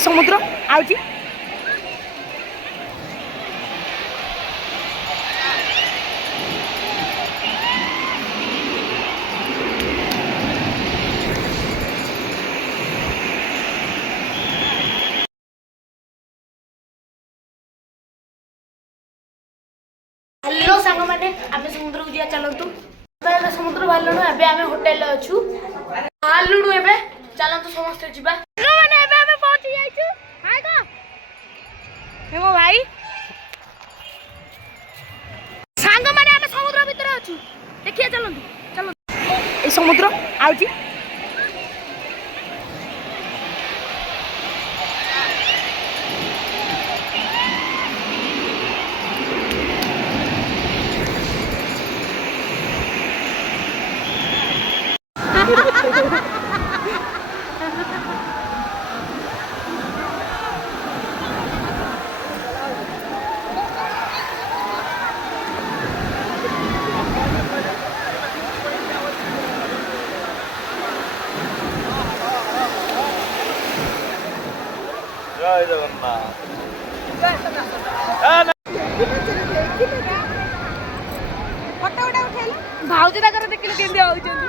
ସମୁଦ୍ର ଆଉଛି। हेलो सांग मैंने आम समुद्र को जा चलतु समुद्र बाहर एबे आम होटेल अच्छु बाहरलु एबे चलतु समस्त जीवा माने एबे आम पहुंची जाइछु हाय को हे मो भाई सांग माने आम समुद्र भीतर अच्छु देखिए चलतु चलो ए समुद्र आउची। जय जगन्नाथ। फोटो उठा उठेला भाउजी ताकर देखिले केंदी आउचंदी।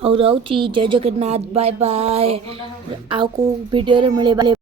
और जय जगन्नाथ बाय बाय। आपको वीडियो रे मिले